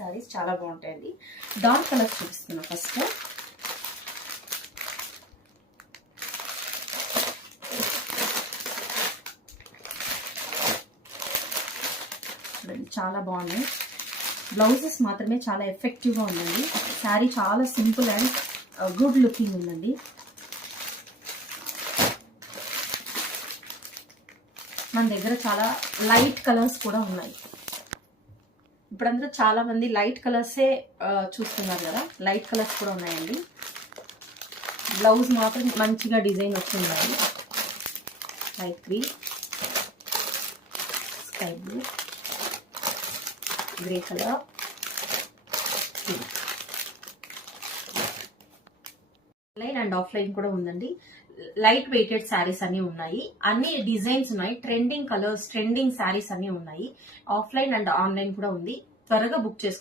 సారీస్ చాలా బాగుంటాయండి. Dark colours చూపిస్తున్నా ఫస్ట్. చాలా బాగున్నాయి. బ్లౌజెస్ మాత్రమే చాలా ఎఫెక్టివ్గా ఉందండి. శారీ చాలా సింపుల్ అండ్ గుడ్ లుకింగ్ ఉందండి. మన దగ్గర చాలా లైట్ కలర్స్ కూడా ఉన్నాయి. ఇప్పుడందరూ చాలా మంది లైట్ కలర్సే చూస్తున్నారు కదా, లైట్ కలర్స్ కూడా ఉన్నాయండి. బ్లౌజ్ మాత్రం మంచిగా డిజైన్ వచ్చిందండి. Light green, sky blue, grey colour, line and offline కూడా ఉందండి. లైట్ వెయిటెడ్ శారీస్ అన్ని ఉన్నాయి. అన్ని డిజైన్స్ ఉన్నాయి. ట్రెండింగ్ కలర్స్, ట్రెండింగ్ శారీస్ అన్ని ఉన్నాయి. ఆఫ్లైన్ అండ్ ఆన్లైన్ కూడా ఉంది. త్వరగా బుక్ చేసుకోండి.